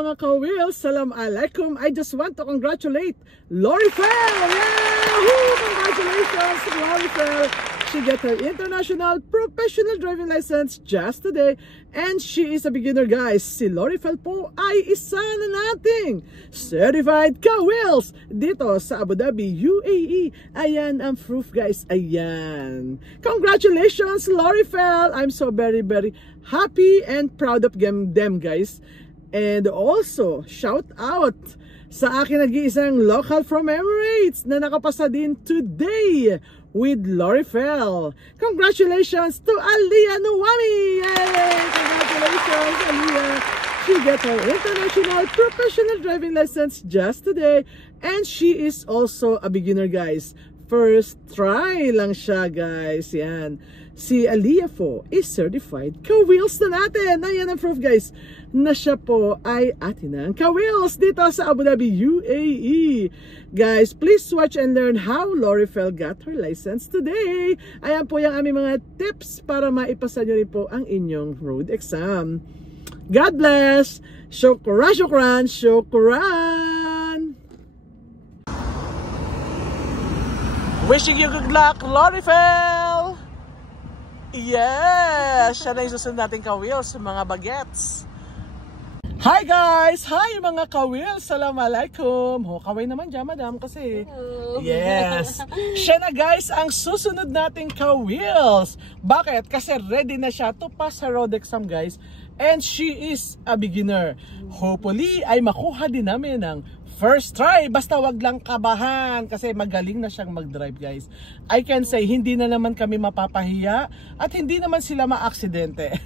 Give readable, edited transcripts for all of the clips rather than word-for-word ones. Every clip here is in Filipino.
mga ka-wheels, salam alaikum. I just want to congratulate Lorifel! Yahoo! Congratulations, Lorifel! She got her international professional driving license just today and she is a beginner, guys. Si Lorifel po ay isa na nating certified ka-wheels dito sa Abu Dhabi, UAE. Ayan ang proof, guys. Ayan. Congratulations, Lorifel! I'm so very happy and proud of them, guys. And also, shout out sa akin nag-iisang local from Emirates na nakapasa din today with Lorifel. Congratulations to Aliyah Nuwami! Yay! Congratulations, Aliyah! She got her international professional driving license just today and she is also a beginner, guys. First try lang siya, guys. Yan. Si Aliyah po is certified ka-wheels na natin. Ayan ang proof, guys, na siya po ay atin ang ka-wheels dito sa Abu Dhabi, UAE. Guys, please watch and learn how Lorifel got her license today. Ayan po yung aming mga tips para maipasa nyo rin po ang inyong road exam. God bless! Shukran, shukran, shukran! Wishing you good luck, Lorifel! Yes! Siya na yung susunod natin ka-wheels, mga bagets. Hi guys! Hi mga ka-wheels! Assalamualaikum! Kaway naman dyan, madam, kasi... Hello. Yes! Siya na, guys, ang susunod nating ka-wheels. Bakit? Kasi ready na siya to pass her road exam, guys. And she is a beginner. Hopefully, ay makuha din namin ng first try. Basta wag lang kabahan kasi magaling na siyang mag-drive, guys. I can say, hindi na naman kami mapapahiya at hindi naman sila ma-aksidente.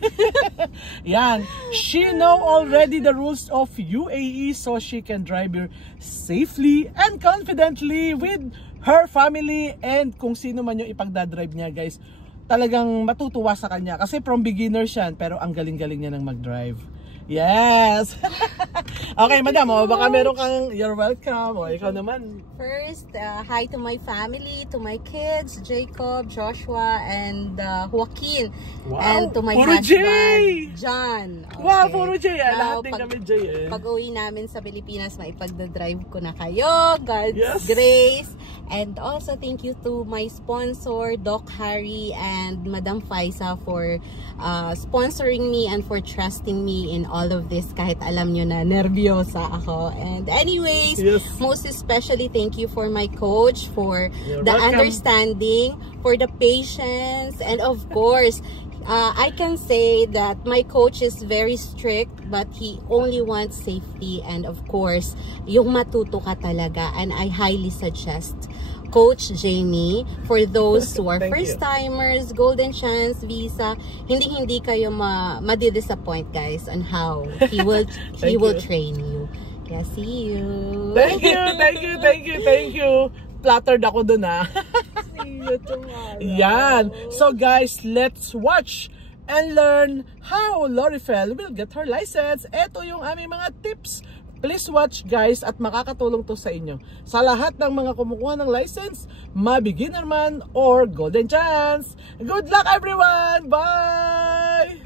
Yan. She know already the rules of UAE so she can drive here safely and confidently with her family and kung sino man yung ipagdadrive niya, guys. Talagang matutuwa sa kanya kasi from beginner siya pero ang galing-galing niya ng mag-drive. Yes! Okay, madam, baka meron kang, you're welcome. Ikaw naman. First, hi to my family, to my kids, Jacob, Joshua, and Joaquin. Wow! And to my puro husband, John. Okay. Wow, puro J. Lahat din pag, kami J. Pag-uwi namin sa Pilipinas, maipagdadrive ko na kayo. God's grace. And also, thank you to my sponsor, Doc Harry and Madam Faisa for sponsoring me and for trusting me in all of this kahit alam nyo na nervyosa ako. And anyways, most especially thank you for my coach for the understanding, for the patience, and of course, I can say that my coach is very strict but he only wants safety and of course, yung matuto ka talaga, and I highly suggest Coach Jamie for those who are first-timers, golden chance, visa. Hindi kayo ma-disappoint, guys, on how he will train you. Yeah, see you. Thank you. Flattered ako dun, ha. See you tomorrow. Yan. So guys, let's watch and learn how Lorifel will get her license. Ito yung aming mga tips. Please watch, guys, at makakatulong to sa inyo. Sa lahat ng mga kumukuha ng license, ma-beginner man or golden chance. Good luck, everyone! Bye!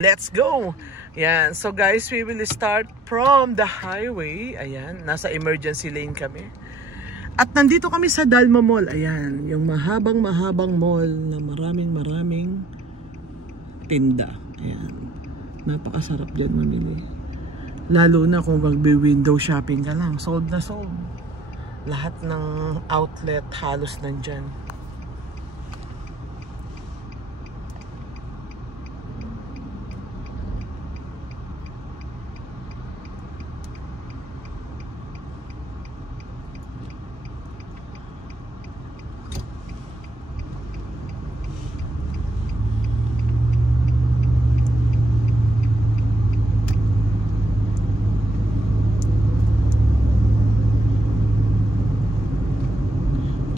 Let's go! Yan. So guys, we will start from the highway. Ayan. Nasa emergency lane kami. At nandito kami sa Dalma Mall. Ayan. Yung mahabang mall na maraming tinda. Ayan. Napakasarap dyan mamili. Lalo na kung magbe-window shopping ka lang. Sold na sold. Lahat ng outlet halos nandyan.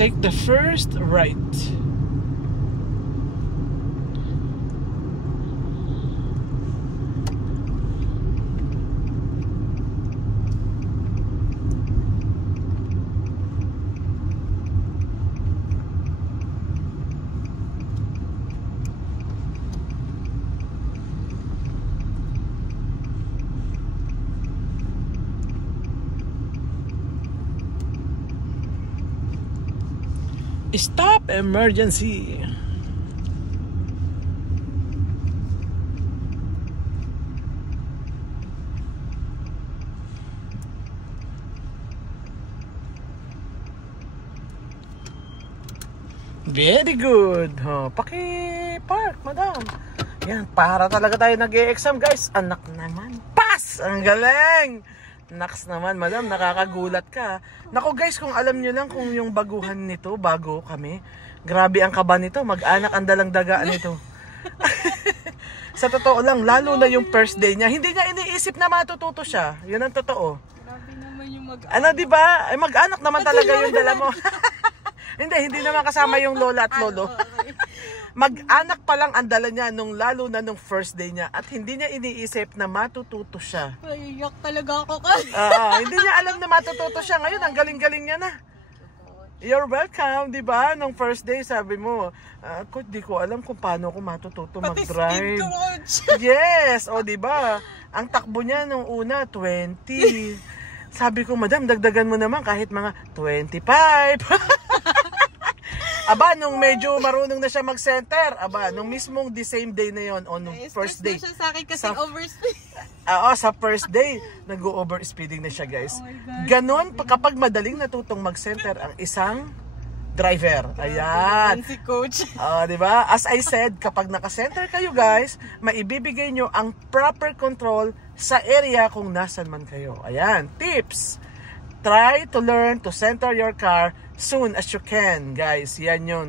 Take the first right. Stop emergency. Very good. Paki-park, madam. Yan, para talaga tayo nag-e-exam, guys. Anak naman. Pass! Ang galing! Naks naman, madam. Nakakagulat ka. Naku, guys, kung alam nyo lang kung yung baguhan nito, bago kami, grabe ang kaba nito. Mag-anak ang dalang dagaan nito. Sa totoo lang, lalo na yung first day niya, hindi niya iniisip na matututo siya. Yun ang totoo. Grabe naman yung mag-anak. Ano, diba? Mag-anak naman talaga yung dala mo. Hindi naman kasama yung lola at lolo. Mag-anak pa lang ang dala niya lalo na nung first day niya at hindi niya iniisip na matututo siya. Iyak talaga ako kasi. Hindi niya alam na matututo siya. Ngayon, ang galing-galing niya na. You're welcome, di ba? Nung first day, sabi mo, Coach, di ko alam kung paano ako matututo mag-drive. Pati speed coach. Yes, o di ba? Ang takbo niya nung una, 20. Sabi ko, madam, dagdagan mo naman kahit mga 25. Aba, nung medyo marunong na siya mag-center, nung mismong the same day na yon on first day. Siya sa akin kasi overspeed. Sa first day, nag-overspeeding na siya, guys. Ganon, kapag madaling natutong mag-center ang isang driver. Ayan. Si coach. Diba? As I said, kapag naka-center kayo, guys, maibibigay nyo ang proper control sa area kung nasan man kayo. Ayan. Tips. Try to learn to center your car soon as you can, guys. Yan yun.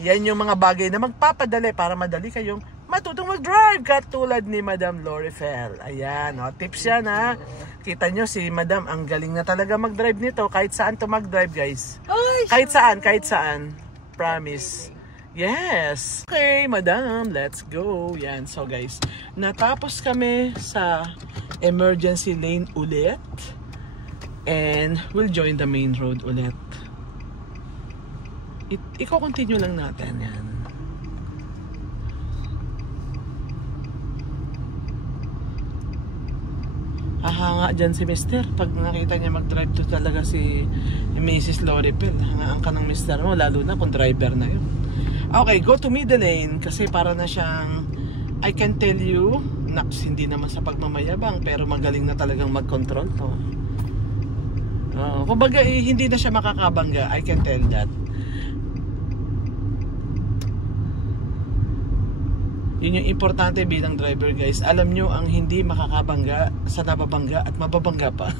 Yan yung mga bagay na magpapadali para madali kayong matutong mag-drive katulad ni Madam Lorifel. Ayan, tips yan ha. Kita nyo si Madam, ang galing na talaga mag-drive nito. Kahit saan to mag-drive, guys. Kahit saan. Promise. Yes. Okay, Madam, let's go. Yan, so guys, natapos kami sa emergency lane ulit. And we'll join the main road ulit. Iko-continue lang natin yan. Hanga dyan si Mr. Pag nakita niya mag-drive to talaga si Mrs. Lorifel. Hangaan ka ng Mr. mo, lalo na kung driver na yun. Okay, go to middle lane. Kasi para na siyang, I can tell you, naks, hindi naman sa pagmamayabang, pero magaling na talagang mag-control to. Kumbaga, hindi na siya makakabangga. I can tell that. Yun yung importante bilang driver, guys. Alam nyo ang hindi makakabangga sa nababangga at mababangga pa.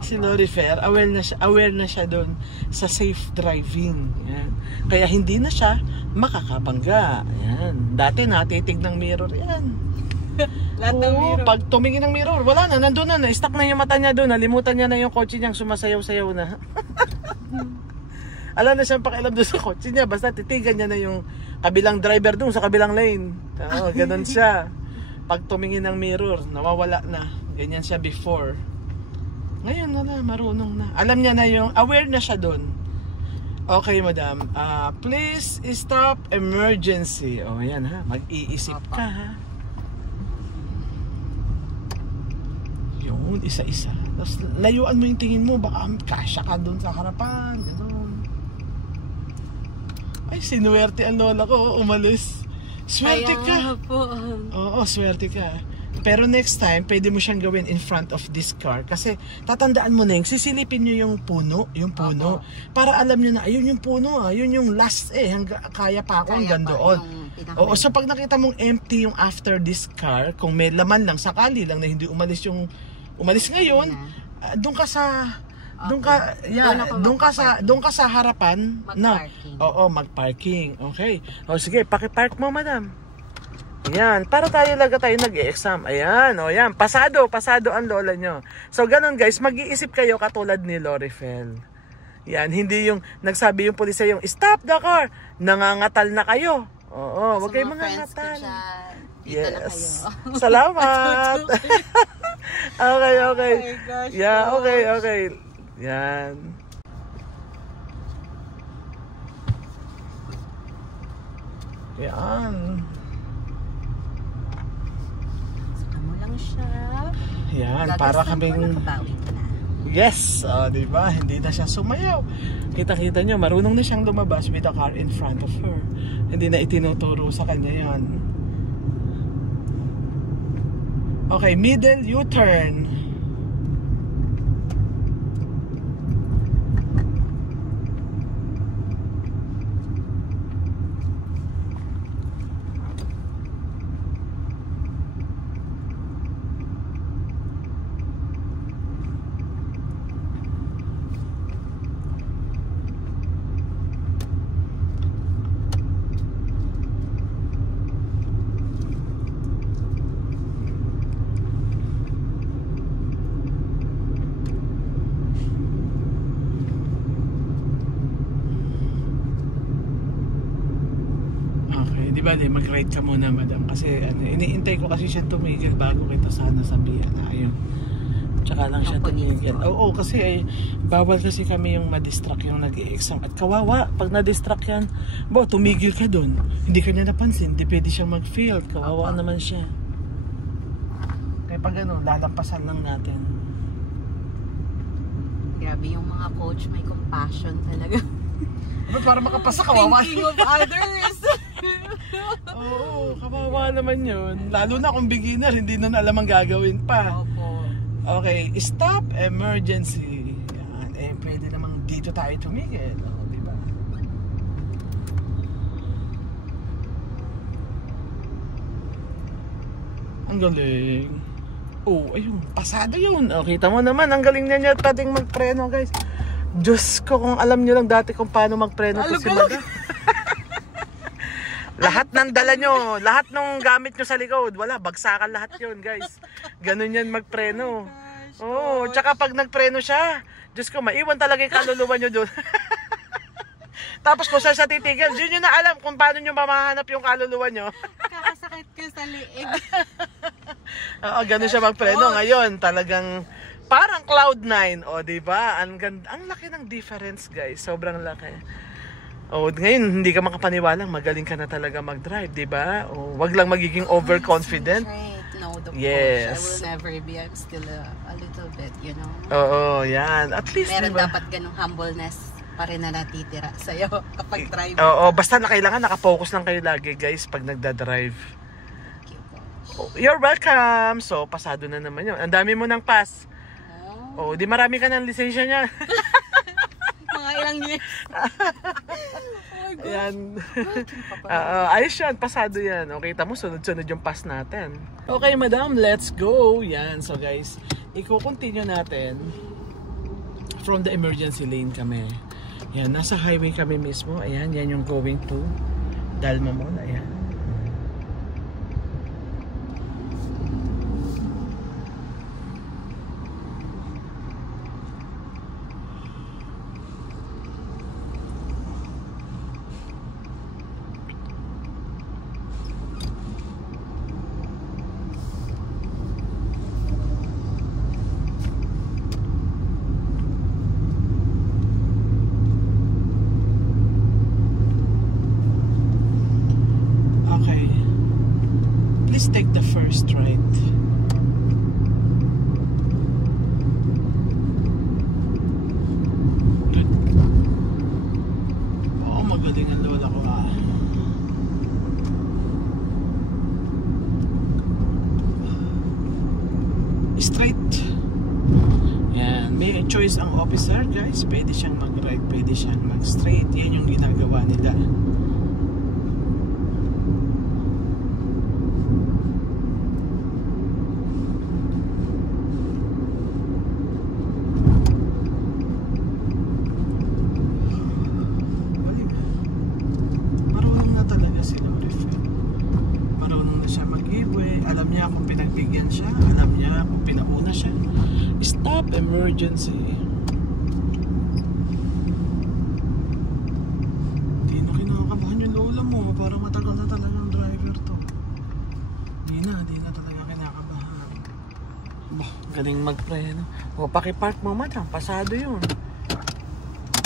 Si Lorifel, aware na siya doon sa safe driving. Yan. Kaya hindi na siya makakabangga. Yan. Dati natitig ng mirror yan. Lahat ng mirror. Pag tumingin ng mirror, wala na, nandun na, stuck na yung mata niya doon, nalimutan niya na yung kotse niyang sumasayaw-sayaw na. Alam na siyang pakialam doon sa kotse niya, basta titigan niya na yung kabilang driver doon sa kabilang lane. Ganun siya. Pag tumingin ng mirror, nawawala na. Ganyan siya before. Ngayon na, marunong na. Alam niya na yung, aware na siya doon. Okay, madam. Please stop emergency. Yan ha, mag-iisip ka ha. Yun, isa-isa. Tapos layuan mo yung tingin mo, baka kasya ka doon sa harapan. Ganun. Ay, sinuwerte ang lola ko, umalis. Swerte ka. Oo, swerte ka. Pero next time, pwede mo siyang gawin in front of this car. Kasi tatandaan mo na yung sisilipin nyo yung puno. Para alam nyo na, ayun yung puno, yun yung last kaya pa ako hanggang doon. Oo, so pag nakita mong empty yung after this car, kung may laman lang, sakali lang na hindi umalis ngayon, doon ka sa harapan na. Oo, mag-parking. Okay. Sige, paki-park mo, madam. Yan, para tayo nag-e-exam. Ayan, yan. Pasado ang lola nyo. So, ganun guys, mag-iisip kayo katulad ni Lorifel. Yan, hindi yung nagsabi yung pulis yung stop the car. Nangangatal na kayo. Oo, wag kayong mangangatal. Yes. Salamat. Okay. Oh my gosh, yeah, okay. Yan. Yan. Saka mo lang siya. Yan, para kaming... Nakabawi ka na. Yes, diba? Hindi na siya sumayaw. Kita-kita nyo, marunong na siyang lumabas with a car in front of her. Hindi na itinuturo sa kanya yan. Okay, middle U-turn. Mag-ride ka muna, madam, kasi iniintay ko kasi siya tumigil bago kita sana sabihan na ayun. Tsaka lang siya tumigil. Oo, kasi bawal kasi kami yung ma-distract yung nag-i-exam. At kawawa, pag na-distract yan, tumigil ka dun. Hindi ka niya napansin, hindi pwede siyang mag-field. Kawawa naman siya. Kaya pag lalampasan lang natin. Grabe yung mga coach, may compassion talaga. Para makapasa, kawawa. Thinking of others. Oo, kawawa naman yun. Lalo na kung beginner, hindi nun alam ang gagawin pa. Opo. Okay, stop emergency. Yan. Pwede namang dito tayo tumigil. Diba? Ang galing. Ayun, pasado yun. Kita mo naman, ang galing niya pating magpreno, guys. Diyos ko, kung alam nyo lang dati kung paano magpreno to si Madam. Lahat ng dala nyo, lahat ng gamit nyo sa likod, wala, bagsakan lahat yun, guys. Ganun yan magpreno. Tsaka pag nagpreno siya, Diyos ko, maiwan talaga yung kaluluwa nyo doon. Tapos kung saan sa titigil, yun na alam kung paano nyo mamahanap yung kaluluwa nyo. Kakasakit ko sa liig. Ganun siya magpreno. Ngayon, talagang parang Cloud9. Diba? Ang laki ng difference, guys. Sobrang laki. Ngayon, hindi ka makapaniwalang magaling ka na talaga mag-drive, diba? Wag lang magiging overconfident. No, the yes. I will never be. I'm still a little bit, you know. Yan. At least, meron diba? Dapat ganung humbleness pa rin na natitira sa'yo kapag drive. Basta na kailangan nakafocus lang kayo lagi, guys, pag nagda-drive. Thank you, coach. You're welcome. So, pasado na naman yun. Ang dami mo ng pass. Di marami ka ng lisensya niya. Mga ilang years. Ayan. Ayos yan, pasado yan. Kita mo, sunod-sunod yung pass natin. Okay, madam, let's go. Yan, so guys, i-continue natin. From the emergency lane kami. Yan, nasa highway kami mismo. Ayan, yan yung going to Dalma Mall. Ayan. Take the first right. Good. Magaling ang lola ko Straight. Yan. May choice ang officer, guys. Pwede siyang mag-right, pwede siyang mag-straight. Yan yung ginagawa nila. Emergency. Di na kinakabahan yung lola mo. Parang matagal na talaga ang driver to. Di na talaga kinakabahan. Galing magpreno. Pakipark mo, madam. Pasado yun.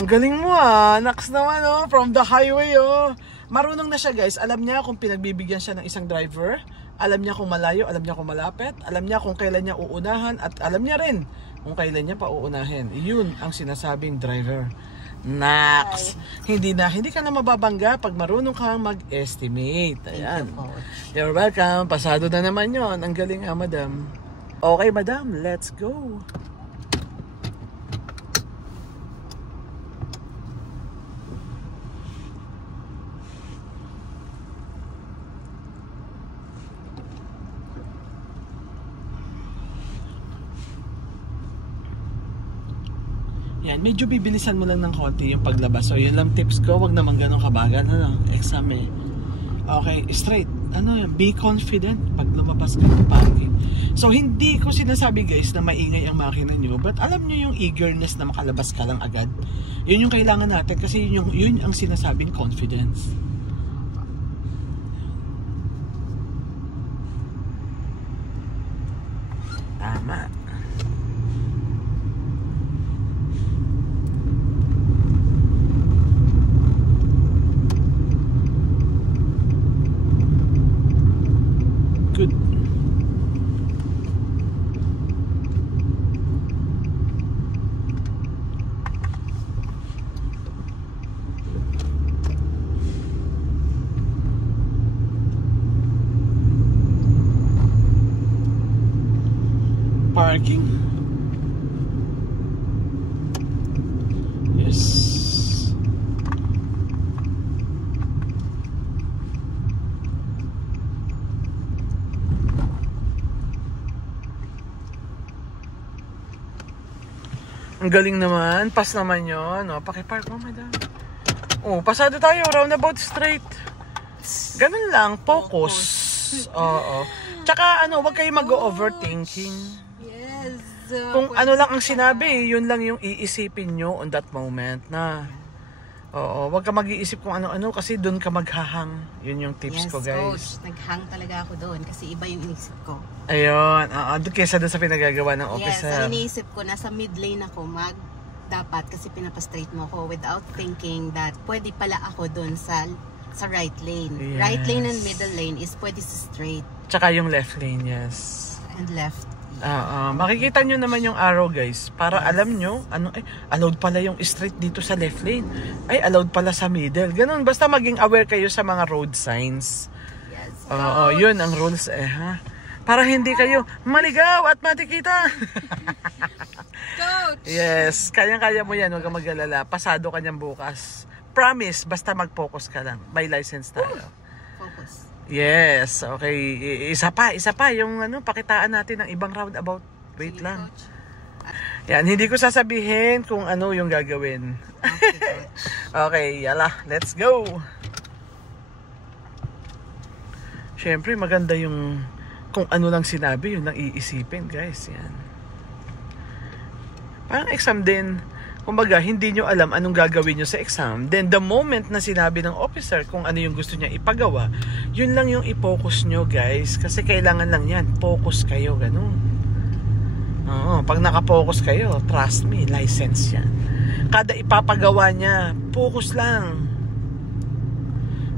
Ang galing mo Naks naman from the highway Marunong na siya, guys. Alam niya kung pinagbibigyan siya ng isang driver. Alam niya kung malayo, alam niya kung malapit. Alam niya kung kailan niya uunahan. At alam niya rin kung kailan niya pauunahin. Yun ang sinasabing driver. Nax! Hindi ka na mababangga pag marunong kang mag-estimate. Ayan. You're welcome. Pasado na naman yon. Ang galing nga, madam. Okay, madam. Let's go. Yan, medyo bibilisan mo lang ng konti yung paglabas. So, yun lang tips ko. Wag naman ganun kabagal. Exam eh. Okay, straight. Be confident pag lumabas ka ng parking. So, hindi ko sinasabi guys na maingay ang makina nyo. But alam nyo yung eagerness na makalabas ka lang agad. Yun yung kailangan natin kasi yun ang sinasabing confidence. Tama. Good. Parking. Yes. Ang galing naman. Pass naman yun. Pakipark mo, madam. Pasado tayo. Roundabout straight. Ganun lang. Focus. Oo. Tsaka, wag kayo mag-overthinking. Yes. Kung ano lang ang sinabi, yun lang yung iisipin nyo on that moment na. Oo. Wag ka mag-iisip kung ano-ano kasi doon ka maghahang. Yun yung tips ko, guys. Yes, coach. Naghang talaga ako doon kasi iba yung inisip ko. Ayun. Kesa doon sa pinagagawa ng officer. Yes, ang iniisip ko, nasa mid lane ako dapat kasi pinapastraight mo ako without thinking that pwede pala ako doon sa right lane. Yes. Right lane and middle lane is pwede sa straight. Tsaka yung left lane, yes. And left. Makikita nyo naman yung arrow guys para alam nyo allowed pala yung straight dito sa left lane, allowed pala sa middle, ganun. Basta maging aware kayo sa mga road signs. Yes, yun ang rules para hindi kayo maligaw at matikita. Coach! Yes, kayang-kaya mo yan, huwag kang mag-alala. Pasado ka nyan bukas, promise. Basta mag-focus ka lang, may license tayo. Focus. Yes, okay. Isa pa yung pakitaan natin ng ibang roundabout. Wait Sige, lang. coach. Yan, hindi ko sasabihin kung ano yung gagawin. Okay, coach. Okay, yala, let's go. Syempre, maganda yung kung ano lang sinabi, yun lang iisipin, guys. Yan. Parang exam din. Kumbaga, hindi nyo alam anong gagawin nyo sa exam. Then, the moment na sinabi ng officer kung ano yung gusto niya ipagawa, yun lang yung i-focus nyo, guys. Kasi kailangan lang yan. Focus kayo, ganun. Pag naka-focus kayo, trust me, license yan. Kada ipapagawa niya, focus lang.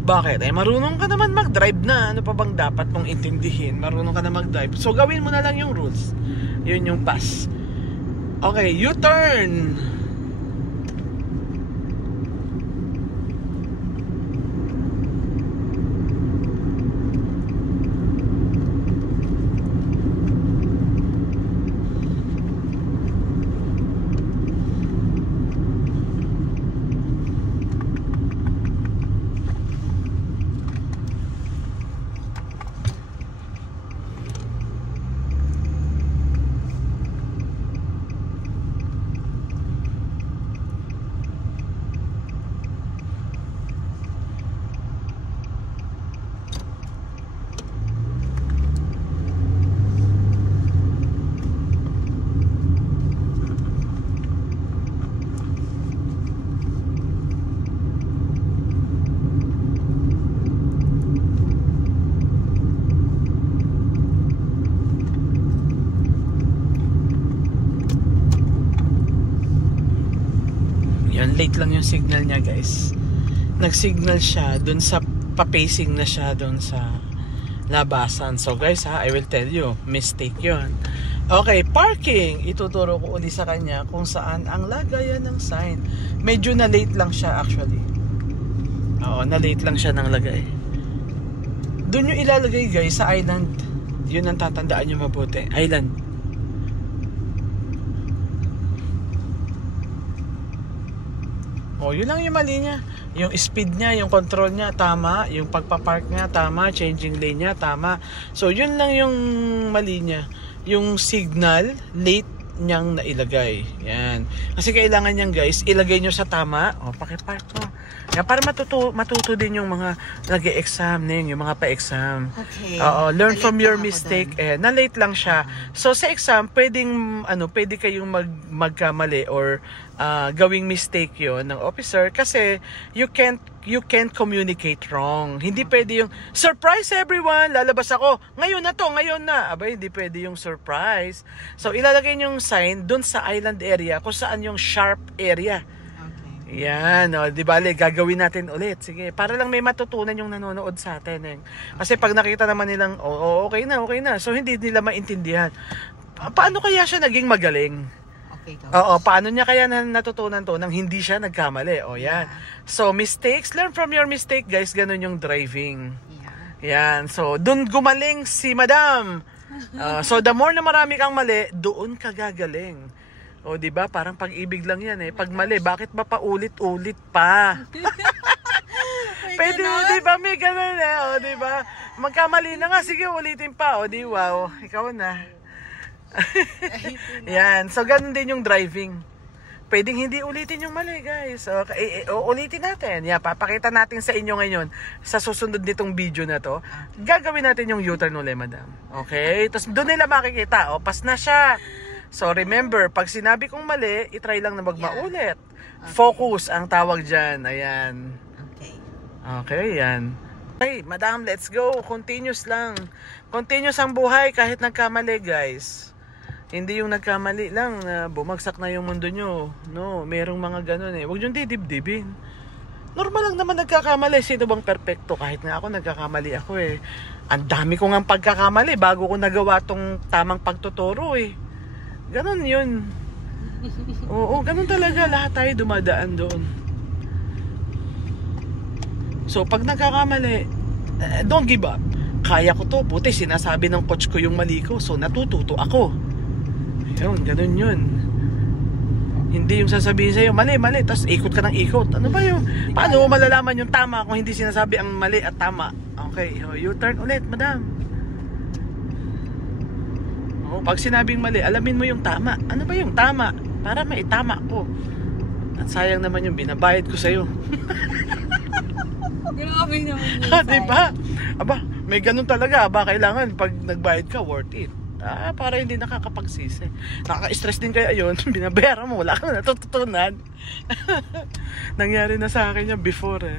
Bakit? Marunong ka naman mag-drive na. Ano pa bang dapat mong intindihin? Marunong ka na mag-drive. So, gawin mo na lang yung rules. Yun yung pass. Okay, U-turn. Late lang yung signal niya, guys. Nag-signal siya dun sa pa-pacing na siya dun sa labasan. So guys I will tell you, mistake yun. Okay, parking. Ituturo ko uli sa kanya kung saan ang lagayan ng sign. Medyo na late lang siya actually. Oo, na late lang siya ng lagay. Doon yung ilalagay guys sa island. Yun ang tatandaan nyo mabuti. Island. Oh, yun lang yung mali niya. Yung speed niya, yung control niya, tama. Yung pagpapark niya, tama. Changing lane niya, tama. So, yun lang yung mali niya. Yung signal, late niyang nailagay. Yan. Kasi kailangan niyang guys, ilagay nyo sa tama. O, pakipark mo. Yan, para matuto din yung mga nag-e-exam, yung mga pa-exam. Okay. Oo, learn from your mistake. Na-late lang siya. So, sa exam, pwede kayong magkamali or gawing mistake yon ng officer kasi you can't communicate wrong. Hindi pwede yung surprise everyone, lalabas ako. Ngayon na. Aba, hindi pwede yung surprise. So, ilalagay niyo yung sign dun sa island area kung saan yung sharp area. Okay. Yan, o, di bale, gagawin natin ulit. Sige, para lang may matutunan yung nanonood sa atin. Kasi pag nakita naman nilang, okay na. So, hindi nila maintindihan. Paano kaya siya naging magaling? Oo, paano niya kaya natutunan to nang hindi siya nagkamali? O yan. So, mistakes, learn from your mistake guys. Ganun yung driving. Yan. So, dun gumaling si Madam. So, the more na marami kang mali, doon ka gagaling. O, diba? Parang pag-ibig lang yan eh. Pag mali, bakit ba paulit-ulit pa? Pwede, diba? May ganun eh. O, diba? Magkamali na nga. Sige, ulitin pa. O, di wow. Ikaw na. Yan. So, ganun din yung driving. Pwedeng hindi ulitin yung mali, guys. Okay, ulitin natin. Yan, papakita natin sa inyo ngayon sa susunod nitong video na to. Gagawin natin yung U-turn ulit, Madam. Okay? Tapos doon nila makikita. O, pas na siya. So, remember, pag sinabi kong mali, itry lang na magmaulit. Focus ang tawag dyan. Ayan. Okay, yan. Okay, Madam, let's go. Continuous lang. Continuous ang buhay kahit nagkamali, guys. Hindi yung nagkamali lang na bumagsak na yung mundo nyo. No, merong mga ganun eh. Huwag nyo didibdibin. Normal lang naman nagkakamali. Sino bang perfecto? Kahit nga ako, nagkakamali ako eh. Ang dami ko nga pagkakamali bago ko nagawa tong tamang pagtuturo eh. Ganun yun. Oo, ganun talaga. Lahat tayo dumadaan doon. So, pag nagkakamali, don't give up. Kaya ko to. Buti sinasabi ng coach ko yung mali ko. So, natututo ako. Yun, ganun yun. Hindi yung sasabihin sa'yo, mali, tapos ikot ka ng ikot. Ano ba yun? Paano mo malalaman yung tama kung hindi sinasabi ang mali at tama? Okay, U-turn ulit, Madam. Pag sinabing mali, alamin mo yung tama. Ano ba yung tama? Para maitama ko. At sayang naman yung binabayad ko sa'yo. Grabe naman yun. Diba? Aba, may ganun talaga. Aba, kailangan pag nagbayad ka, worth it. Para hindi nakakapagsisi. Nakaka-stress din kaya yun. Binabayaran mo, wala kang natututunan. Nangyari na sa akin yan before eh.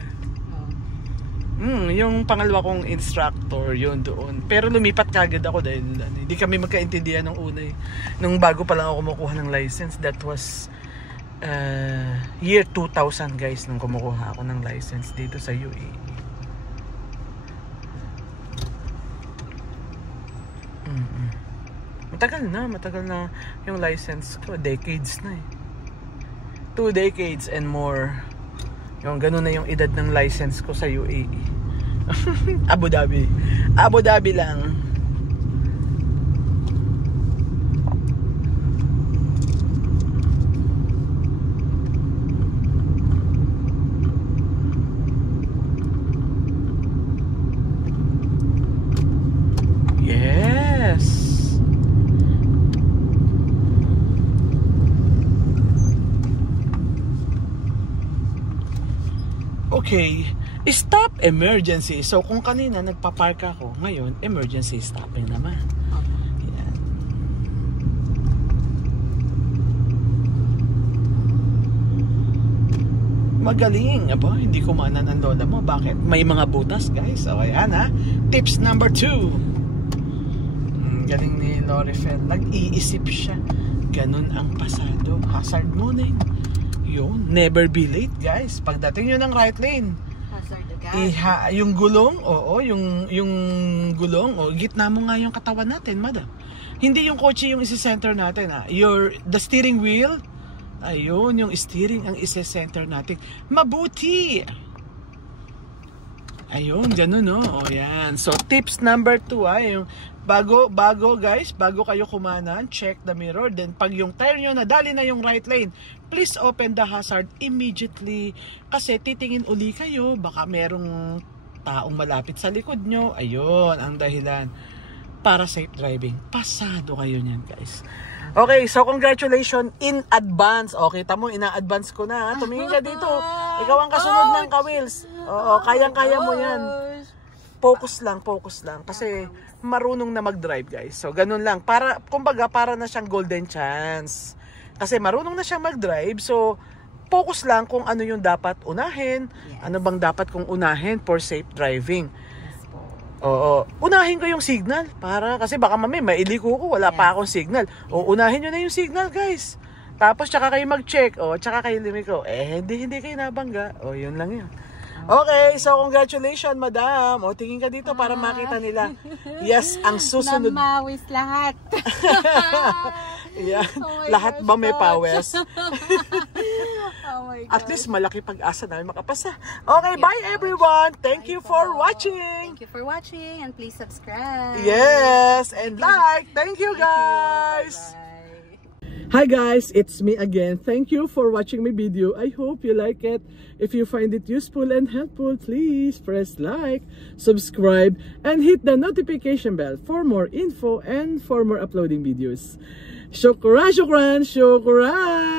Yung pangalawa kong instructor yun doon. Pero lumipat kagad ako dahil hindi kami magkaintindihan nung una eh. Nung bago pa lang ako kumukuha ng license. That was year 2000 guys nung kumukuha ako ng license dito sa UAE. Matagal na yung license ko. Decades na eh. 2 decades and more. Yung ganun na yung edad ng license ko sa UAE. Abu Dhabi lang. Okay, stop emergency. So kung kanina nagpa-park ako, ngayon emergency stopping naman. Yan. Magaling. Aba, hindi kumanan ang lola mo. Bakit? May mga butas guys. O yan ha. Tips number 2. Galing ni Lorifel. Nag-iisip siya. Ganun ang pasado. Hazard morning. Yun, never be late guys. Pagdating nyo ng right lane, yung gulong, yung gulong, gitna mo nga yung katawan natin, Madam. Hindi yung kotse yung isi-center natin ha. The steering wheel, ayun, yung steering ang isi-center natin. Mabuti! Ayun, ganun no. O yan. So tips number 2 ay yung bago guys, bago kayo kumanan, check the mirror. Then pag yung tire nyo nadali na yung right lane, please open the hazard immediately. Kasi titingin uli kayo, baka merong taong malapit sa likod nyo. Ayun, ang dahilan. Para safe driving. Pasado kayo niyan guys. Okay, so congratulations in advance. O, kita mo, ina-advance ko na. Tumingin ka dito. Ikaw ang kasunod ng ka-wheels. Oo, kayang-kaya mo yan. Focus lang. Kasi marunong na mag-drive guys. So, ganun lang. Kumbaga, para na siyang golden chance. Kasi marunong na siyang mag-drive. So, focus lang kung ano yung dapat unahin. Yes. Ano bang dapat kong unahin for safe driving. Oo. Unahin ko yung signal kasi baka mamaya mailiko ko, wala pa akong signal. O unahin nyo na yung signal guys. Tapos tsaka kayo mag-check, tsaka kayo limiko. Hindi kayo nabangga. Yun lang yun. Okay, so congratulations madam. Tingin ka dito para makita nila. Yes, ang susunod. Namawis lahat. Yan. Oh lahat ba may pawis? Oh my God. At least malaki pag-asa namin makapasa. Okay, bye everyone. Thank you for watching. Thank you for watching and please subscribe. Yes, and like. Thank you guys. Hi guys, it's me again. Thank you for watching my video. I hope you like it. If you find it useful and helpful, please press like, subscribe, and hit the notification bell for more info and for more uploading videos. Shukran, shukran, shukran!